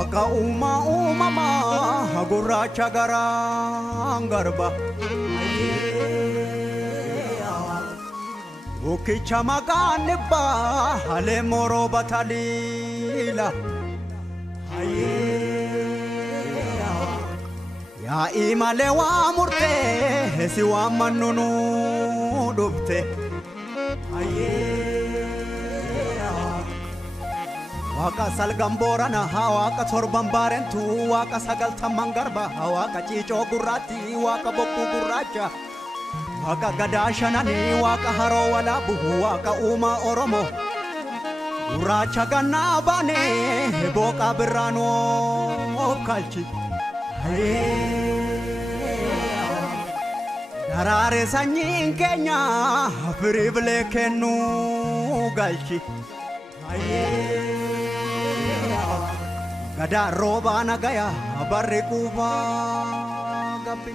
Akka uumamaa gurraacha garaan garba Ukicha maqaan dhibbaa halee moroo bataliila Yaa'ii malee waa murtee si waan mannunu dhufte Waka salgan borana waka torban barentu waka sagal tamman garba waka ciicoo gurraatti waka bokkuu gurraacha waka gadaa shanani waka haroo walaabu waka uumaa oromoo gurraacha gannaa baane booqa birraanoo kalchi daraare sanyiin keenya firii bilee kennuu galchi Gada roba nagaya barri kufa gapi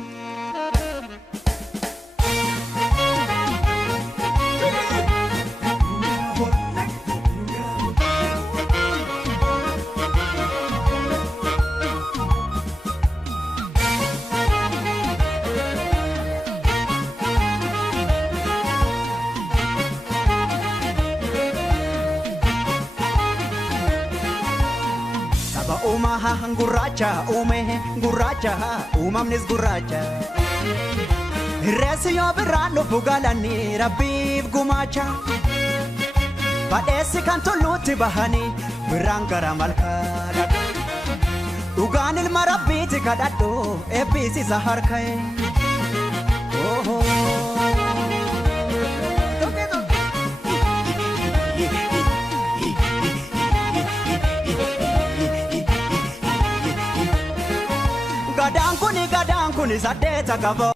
Gurracha gurracha umamnis gurracha Resi yo birrano fugalani rabbiif gumacha Badesi kan tolluutti bahani birraan gara malkaadha Dhugaan ilma rabbiiti kadhadhu eebbisiisa harka'e Gadaan kuni saddeeta qaba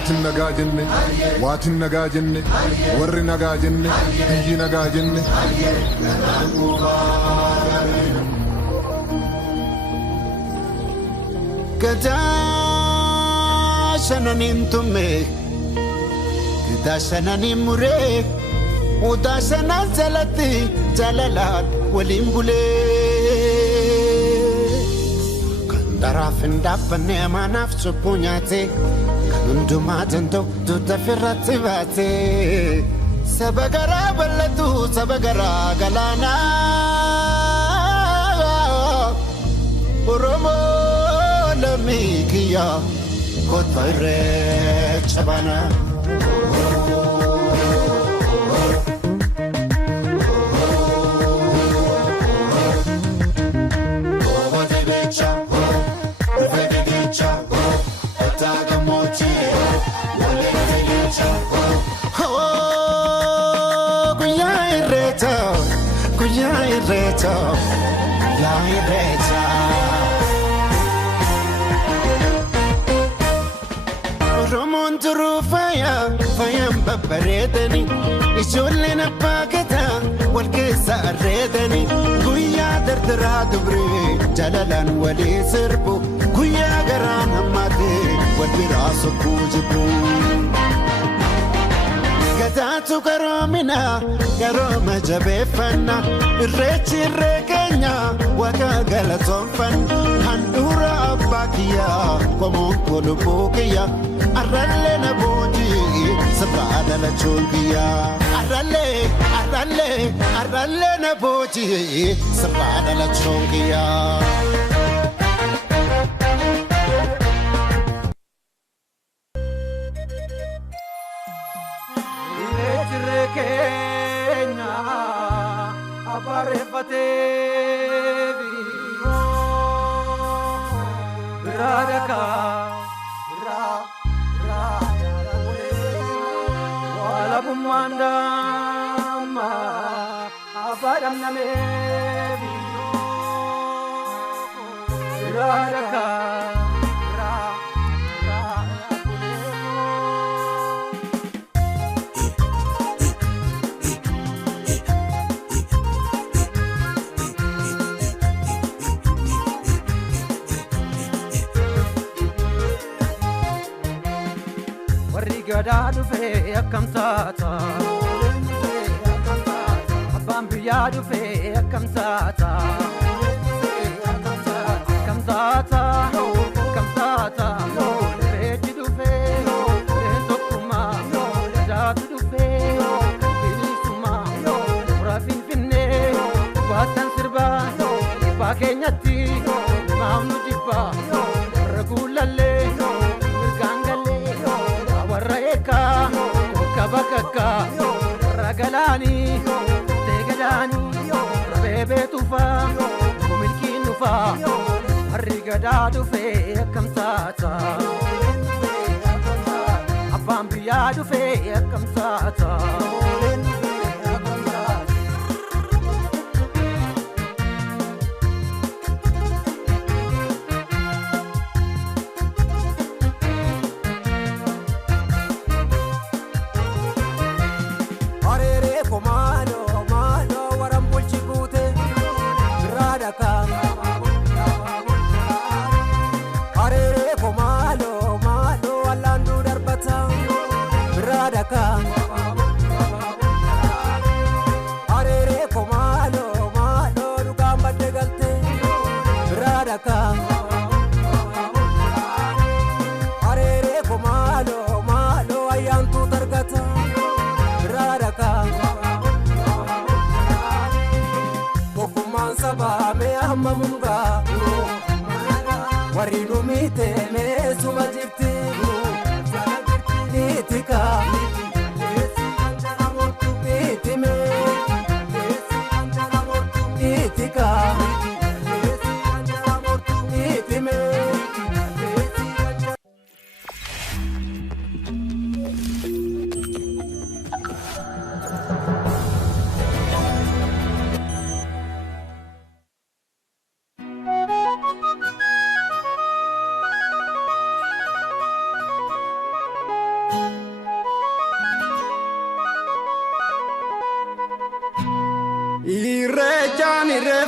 waatin nagaa jenne waatin nagaa jenne warri nagaa jenne biyyi nagaa jenne Gadaa shananin tumme gadaa shananin muree udaa shanan jalatti jalalaan waliin bulee kan daraaf hin dhaabbanne amaanaaf cubbuu nyaate kan hundumaa danda'u duuta firratti baate saba garaa bal'atu saba garaa galaanaa Oromoo Mikiya kota irreecha bana Kuya irreecha Romonturu fayam babbareedani ijoolleen abbaa gadaa wal keessa arreedani guyyaa dardaraa dubree jalalaan walii sirbu guyyaa garaan hammaatee wal biraa sokkuu jibbu gadaatu garoomina garooma jabeeffanna irreechi irree keenya waaqa galatoonfanna handhuura abbaa kiyyaa qomoon kolubbuu kiyya Arralle na boji sabada la chungiya Arralle na boji sabada la chungiya Irreechi keenya abareeffateefi biraadaka Kumandama abadam namebi radaka Gadaa dhufee akkam taata abbaan biyyaa dhufee akkam taata irreechi dhufee irreen tokkummaa gadaatu dhufee bilisummaa mura finfinnee baattan sirbaa dhibbaa keenyatti maamnu jibbaa irra guulallee mirgaan gallee Raeka, Kabakaka, Ragalani, Tegadani, Bebe Tufa, Milki Nufa, Rigada Dufe, Kamtata, Abambia Dufe, Kamtata. Arere komalo malo dugamba degalte bradaka Arere komalo malo ayantu targata bradaka Bokuman saba me amamunga Warinu mite me sumajirti Nitika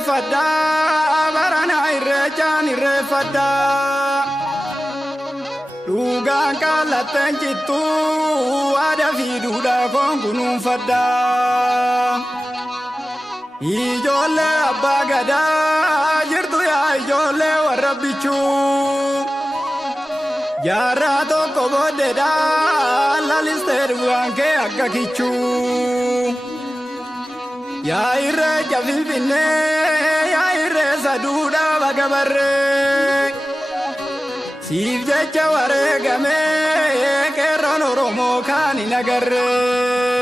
irreeffadha barana irreechaan irreeffadha dhugaan qallatten jittu aadaa fi duudhaa koon kunuunfadha ijoollee abbaa gadaa jirtu yaa ijoollee warra bichuu jaarraa tokko booddeedha laalistee dhugaan kee akka kichuu yaa irreecha Finfinnee yaa irreessa duudhaa baga barree siif jecha wareegamee qeerroon Oromoo kaan hin agarree.